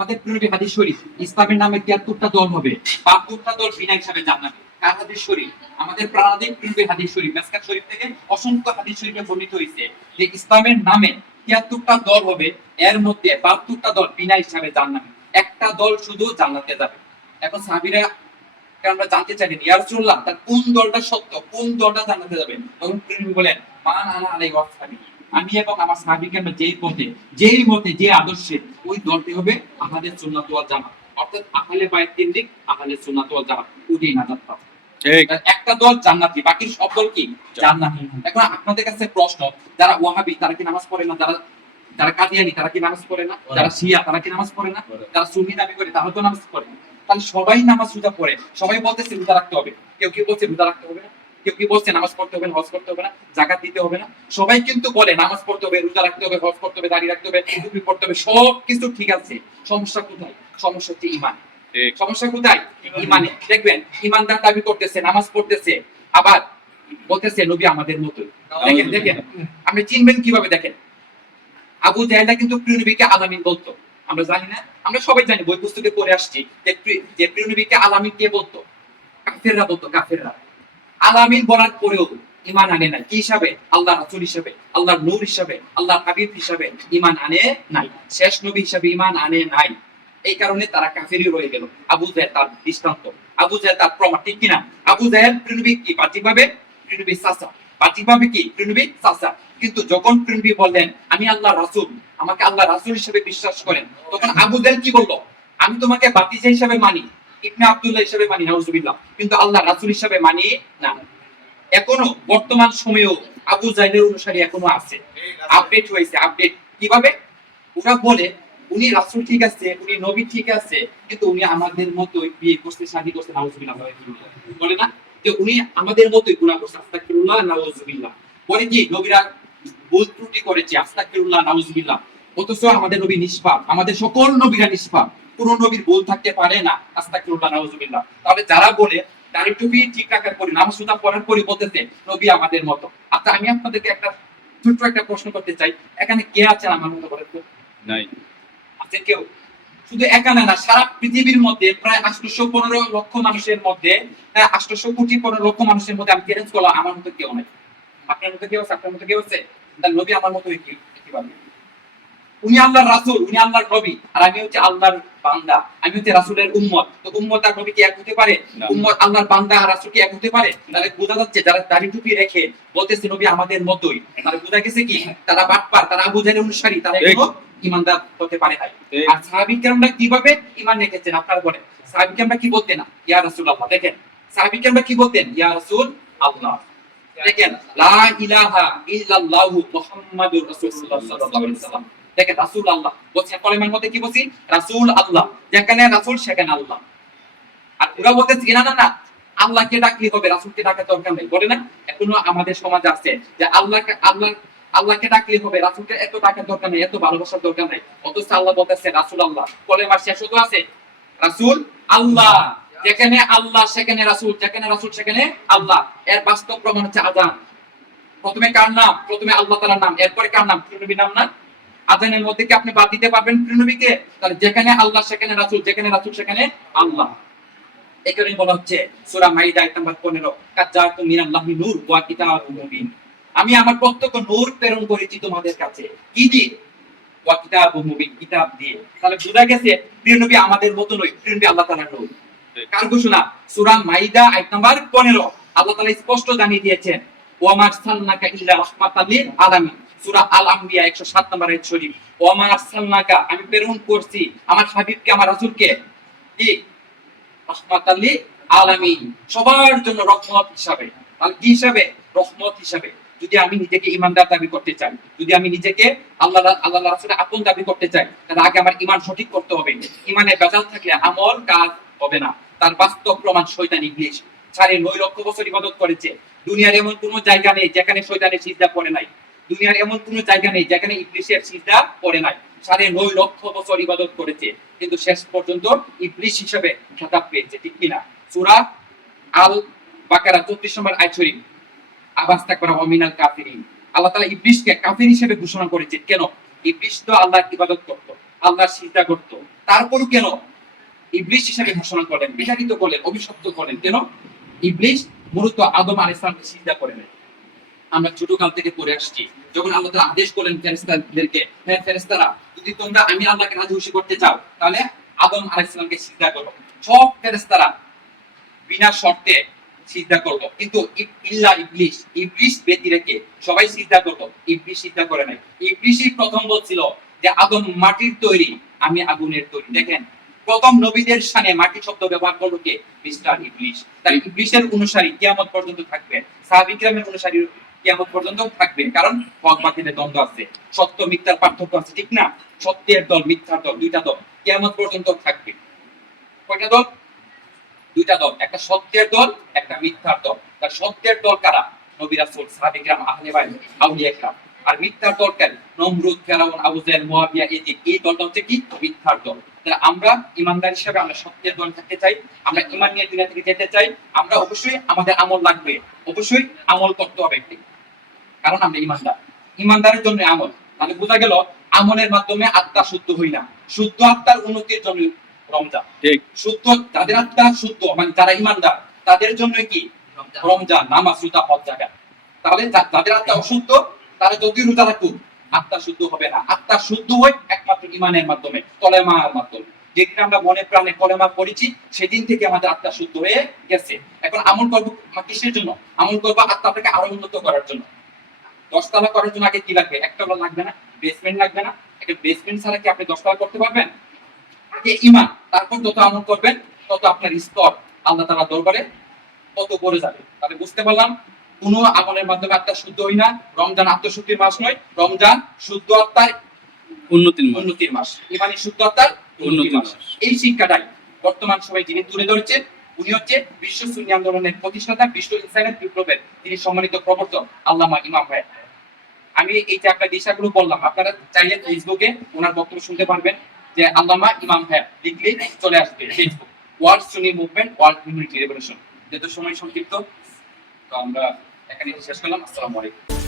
আমাদের প্রিয় হাদিস শরীফ ইসলামের নামে ৭৩টা দল হবে, ৭২টা দল বিনা হিসাবে জান্নাতে। কার হাদিস শরীফ? আমাদের প্রাণাদিক প্রিয় হাদিস শরীফ, মিসকাত শরীফ থেকে অসংখ্য হাদিস শরীফে বর্ণিত হয়েছে যে ইসলামের নামে ৭৩টা দল হবে, এর মধ্যে ৭২টা দল বিনা হিসাবে জান্নাতে, একটা দল শুধু জান্নাতে যাবে। এখন সাহাবীরা আমরা জানতে চাইলেন, ইয়া রাসূলুল্লাহ, তার কোন দলটা সত্য, কোন দলটা জান্নাতে যাবে? তখন তিনি বলেন, মান আনা আলাইহি ওয়াসহাবি, আমি এবং আমার সাহাবীকে আমরা যেই মতে যে আদর্শে, ওই দলটি হবে আহলে সুন্নাত ওয়াল জামাত। অর্থাৎ আহলে বাইত কেন্দ্রিক আহলে সুন্নাত ওয়াল জামাত, ওইটাই নাজাত পাবে। ঠিক। একটা দল জান্নাতি, বাকি সব দল কি জান্নাতি। এখন আপনাদের কাছে প্রশ্ন, যারা ওয়াহাবি তারা কি নামাজ পড়ে না? যারা কাদিয়ানি তারা কি নামাজ পড়ে না? যারা শিয়া তারা কি নামাজ পড়ে না? যারা সুন্নি দাবি করে তারা তো নামাজ পড়ে না। তাহলে সবাই নামাজ রোজা পড়ে, সবাই বলতেছে রোজা রাখতে হবে। কেউ কি বলছে রোজা রাখতে হবে না? কেউ কি বলছে নামাজ পড়তে হবে না, হজ করতে হবে না, যাকাত দিতে হবে না? সবাই কিন্তু বলে নামাজ পড়তে হবে, রোজা রাখতে হবে, হজ করতে হবে, দাঁড়িয়ে রাখতে হবে, টুপি পড়তে হবে, সব কিছু ঠিক আছে। সমস্যা কোথায়? সমস্যা হচ্ছে ঈমান। সমস্যা কোথায়? ঈমানে। দেখবেন ঈমানদার দাবি করতেছে, নামাজ পড়তেছে, আবার বলতেছে নবী আমাদের মতোই। দেখেন আপনি চিনবেন কিভাবে? দেখেন আবু জাহেলটা কিন্তু প্রিয় নবীকে আলামিন বলতো। আমরা জানি না? আমরা সবাই জানি, বই পুস্তকে পড়ে আসছি যে প্রিয় নবীকে আলামিন কে বলতো? কাফেররা বলতো, কাফেররা। আলামিন বলার পরেও ঈমান আনে নাই। কি হিসাবে? আল্লাহ রাসূল হিসাবে, আল্লাহর নূর হিসাবে, আল্লাহর হাবিব হিসাবে ঈমান আনে নাই। শেষ নবী হিসাবে ঈমান আনে নাই। এই কারণে তারা কাফেরই রয়ে গেল। আবু জাহেল তার দৃষ্টান্ত, আবু জাহেল তার প্রমাণ, ঠিক কিনা? আবু জাহেল প্রিয় নবী কি বাহ্যিকভাবে প্রিয় নবীর চাচা, বাহ্যিকভাবে কি প্রিয় নবীর চাচা, কিন্তু যখন প্রিয় নবী বললেন আমি আল্লাহর রাসূল, আমাকে আল্লাহ রাসূল হিসেবে বিশ্বাস করেন, তখন আবু জাহেল কি বলল? আমি তোমাকে বাতিজা হিসেবে মানি, ইবনে আব্দুল্লাহ হিসেবে মানি, নাউজুবিল্লাহ, কিন্তু আল্লাহ রাসূল হিসেবে মানি না। এখনো বর্তমান সময়েও আবু জাহেলের অনুসারী এখনো আছে। আপডেট হয়েছে, আপডেট কিভাবে? ওরা বলে উনি রাসূল ঠিক আছে, উনি নবী ঠিক আছে, কিন্তু উনি আমাদের মতোই বিয়ে করতে, শাদী করতে, নাউজুবিল্লাহ বলে না? যে উনি আমাদের মতোই গুনাহ করছে, আস্তাগফিরুল্লাহ, নাউজুবিল্লাহ। বলে কি নবীরা ভুল ত্রুটি করেছে, আস্তাগফিরুল্লাহ, নাউজুবিল্লাহ। অথচ আমাদের নবী নিষ্পাপ, আমাদের সকল নবীরা নিষ্পাপ, কোন নবীর ভুল থাকতে পারে না, আস্তাগফিরুল্লাহ, নাউজুবিল্লাহ। তাহলে যারা বলে দাড়ি টুপি ঠিক রাখার পরে, নামাজ রোজা পড়ার পরে বলতেছে নবী আমাদের মতো। আচ্ছা আমি আপনাদেরকে একটা ছোট্ট একটা প্রশ্ন করতে চাই, এখানে কে আছেন আমার মতো? বলেন তো। নাই। আছে কেউ? শুধু এখানে না, সারা পৃথিবীর মধ্যে প্রায় 815 লক্ষ মানুষের মধ্যে, 800 কোটি 15 লক্ষ মানুষের মধ্যে আমি চ্যালেঞ্জ করলাম, আমার মতো কেউ নাই। আপনার মতো কেউ আছে? আপনার মতো কেউ আছে? তাহলে নবী আমার মতো কিভাবে? উনি আল্লাহর রাসূল, উনি আল্লাহর নবী, আর আমি হচ্ছে আল্লাহর বান্দা, আমি হচ্ছে রাসূলের উম্মত। তো উম্মত আর নবী কি এক হতে পারে? উম্মত আল্লাহর বান্দা আর রাসূল কি এক হতে পারে? তাহলে বোঝা যাচ্ছে যারা দাড়ি টুপি রেখে বলতেছে নবী আমাদের মতোই, তাহলে বোঝা গেছে কি তারা বাটপার, তারা আবু জাহেলের অনুসারী, তারা কোনো ঈমানদার হতে পারে নাই। আর সাহাবী কেরামরা কিভাবে ঈমান রেখেছেন আপনারা বলেন? সাহাবী কেরামরা কি বলতেন? ইয়া রাসূলুল্লাহ। দেখেন সাহাবী কেরামরা কি বলতেন? ইয়া রাসূল আল্লাহ। দেখেন লা ইলাহা ইল্লাল্লাহু মুহাম্মাদুর রাসূলুল্লাহ সাল্লাল্লাহু আলাইহি ওয়াসাল্লাম। দেখেন রাসূল আল্লাহ বলছেন, কলেমার মধ্যে কি বলছি? রাসূল আল্লাহ, যেখানে রাসূল সেখানে আল্লাহ। আর ওরা বলতেছে না না না, আল্লাহকে ডাকলে হবে, রাসূলকে ডাকার দরকার নেই, বলে না? এখনো আমাদের সমাজে আছে যে আল্লাহকে ডাকলে হবে, রাসূলকে এত ডাকার দরকার নেই, এত ভালোবাসার দরকার নেই। অথচ আল্লাহ বলতেছে রাসূল আল্লাহ, কলেমার শেষ তো আছে রাসূল আল্লাহ, যেখানে আল্লাহ সেখানে রাসূল, যেখানে রাসূল সেখানে আল্লাহ। এর বাস্তব প্রমাণ হচ্ছে আযান। প্রথমে কার নাম? প্রথমে আল্লাহ তাআলার নাম, এরপরে কার নাম? প্রিয় নবীর নাম না? আযানের মধ্যে কি আপনি বাদ দিতে পারবেন প্রিয় নবীকে? তাহলে যেখানে আল্লাহ সেখানে রাসূল, যেখানে রাসূল সেখানে আল্লাহ। এই কারণে বলা হচ্ছে সূরা মাইদা আয়াত নাম্বার 15, কাজ্জাতুম মিনাল্লাহি নূর ওয়া কিতাবুম মুবিন, আমি আমার প্রত্যক্ষ নূর প্রেরণ করেছি তোমাদের কাছে। কি দিয়ে? ওয়া কিতাবুম মুবিন, কিতাব দিয়ে। তাহলে বোঝা গেছে প্রিয় নবী আমাদের মত নয়, প্রিয় নবী আল্লাহ তাআলার নূর। কার ঘোষণা? সূরা মাইদা আয়াত নাম্বার 15, আল্লাহ তাআলা স্পষ্ট জানিয়ে দিয়েছেন ওয়া মা আরসালনাকা ইল্লা রাহমাতাল লিল আলামিন। সূরা আল আম্বিয়া 107 নম্বর আয়াত শরীফ, ওয়া মা আরসালনাকা, আমি প্রেরণ করছি আমার হাবিবকে, আমার রাসূলকে কি? রাহমাতাল লিল আলামিন, সবার জন্য রহমত হিসাবে। তাহলে কি হিসাবে? রহমত হিসাবে। যদি আমি নিজেকে ঈমানদার দাবি করতে চাই, যদি আমি নিজেকে আল্লাহ রাসূলের আপন দাবি করতে চাই, তাহলে আগে আমার ঈমান সঠিক করতে হবে। ঈমানে ভেজাল থাকলে আমল কাজ হবে না। তার বাস্তব প্রমাণ শয়তান ইবলিস 9.5 লক্ষ বছর ইবাদত করেছে। দুনিয়ার এমন কোনো জায়গা নেই যেখানে শয়তানের সিজদা পড়ে নাই। দুনিয়ার এমন কোনো জায়গা নেই যেখানে ইবলিসের সিজদা পড়ে নাই। 9.5 লক্ষ বছর ইবাদত করেছে, কিন্তু শেষ পর্যন্ত ইবলিস হিসেবে খেতাব পেয়েছে, ঠিক কিনা? সূরা আল বাকারা 34 নম্বর আয়াত শরীফ, আবাস্তাকবারা ওয়া মিনাল কাফিরিন, আল্লাহ তাআলা ইবলিসকে কাফির হিসেবে ঘোষণা করেছে। কেন? ইবলিস তো আল্লাহর ইবাদত করত, আল্লাহ সিজদা করতো, তারপরও কেন ইবলিশ হিসেবে ঘোষণা করলেন, বিতাড়িত করলেন, অভিশপ্ত করলেন? কেন? ইবলিশ মূলত আদম আলাইহিস সালামকে সিজদা করে নাই। আমরা ছোটকাল থেকে পড়ে আসছি, যখন আল্লাহ তাআলা আদেশ করলেন ফেরেশতাদেরকে, হ্যাঁ ফেরেশতারা, যদি তোমরা আমি আল্লাহকে রাজি খুশি করতে চাও তাহলে আদম আলাইহিস সালামকে সিজদা করো। সব ফেরেশতারা বিনা শর্তে সিজদা করলো, কিন্তু ইল্লা ইবলিশ, ইবলিশ ব্যতি রেখে সবাই সিজদা করলো, ইবলিশ সিজদা করে নাই। ইবলিশই প্রথম বলছিল যে আদম মাটির তৈরি, আমি আগুনের তৈরি। দেখেন, প্রথম নবীদের শানে মাটি শব্দ ব্যবহার করলো কে? মিস্টার ইবলিশ। তাই ইবলিশের অনুসারী কিয়ামত পর্যন্ত থাকবে, সাহাবী কিরামের অনুসারী কিয়ামত পর্যন্ত থাকবে, কারণ হক বাতিলের দ্বন্দ্ব আছে, সত্য মিথ্যার পার্থক্য আছে, ঠিক না? সত্যের দল, মিথ্যার দল, দুইটা দল কিয়ামত পর্যন্ত থাকবে। কয়টা দল? দুইটা দল, একটা সত্যের দল, একটা মিথ্যার দল। তার সত্যের দল কারা? নবী রাসূল, সাহাবায়ে কিরাম, আহলে বাইত, আউলিয়া কিরাম। আর মিথ্যার দল কারা? নমরুদ, ফিরআউন, আবু জাহেল, মুয়াবিয়া, এই দলটা হচ্ছে কি? মিথ্যার দল। তাহলে আমরা ইমানদার হিসেবে আমরা সত্যের দল থাকতে চাই, আমরা ঈমান নিয়ে দুনিয়া থেকে যেতে চাই। আমরা অবশ্যই আমাদের আমল লাগবে, অবশ্যই আমল করতে হবে একটি, কারণ আমরা ইমানদার। ইমানদারের জন্য আমল, মানে বোঝা গেল আমলের মাধ্যমে আত্মা শুদ্ধ হই না, শুদ্ধ আত্মার উন্নতির জন্য রমজান। ঠিক, শুদ্ধ যাদের আত্মা শুদ্ধ, মানে যারা ইমানদার, তাদের জন্য কি? রমজান, নামাজ, রোজা, হজ, যাকাত। তাহলে যাদের আত্মা অশুদ্ধ, তারা যতই রোজা রাখুক আত্মা শুদ্ধ হবে না। আত্মা শুদ্ধ হয় একমাত্র ইমানের মাধ্যমে, কলেমার মাধ্যমে। যেদিন আমরা মনে প্রাণে কলেমা পড়েছি, সেদিন থেকে আমাদের আত্মা শুদ্ধ হয়ে গেছে। এখন আমল করবো কিসের জন্য? আমল করবো আত্মাটাকে আরো উন্নত করার জন্য। 10 তলা করার জন্য আগে কি লাগবে? একটা তলা লাগবে না? বেসমেন্ট লাগবে না? একটা বেসমেন্ট ছাড়া কি আপনি 10 তলা করতে পারবেন? আগে ঈমান, তারপর যত আমল করবেন তত আপনার স্তর আল্লাহ তাআলা দরবারে তত পড়ে যাবে। তাহলে বুঝতে পারলাম, কোন আমলের মাধ্যমে আত্মা শুদ্ধ হই না। রমজান আত্মশুদ্ধির মাস নয়, রমজান শুদ্ধ আত্মার উন্নতির মাস, ঈমানি শুদ্ধ আত্মার উন্নতির মাস। এই শিক্ষাটাই বর্তমান সময়ে যিনি তুলে ধরেছেন, উনি হচ্ছে বিশ্ব সুন্নি আন্দোলনের প্রতিষ্ঠাতা, বিশ্ব ইনসানিয়ত বিপ্লবের তিনি সম্মানিত প্রবর্তক আল্লামা ইমাম ভাই। আমি এই যে আপনার দিশাগুলো বললাম, আপনারা চাইলে ফেসবুকে ওনার বক্তব্য শুনতে পারবেন, যে আল্লামা ইমাম ভাই লিখলে চলে আসবে ফেসবুক, ওয়ার্ল্ড সুন্নি মুভমেন্ট, ওয়ার্ল্ড হিউম্যানিটি রেভলিউশন। যেহেতু সময় সংক্ষিপ্ত, তো আমরা এখানে শেষ করলাম। আসসালামু আলাইকুম।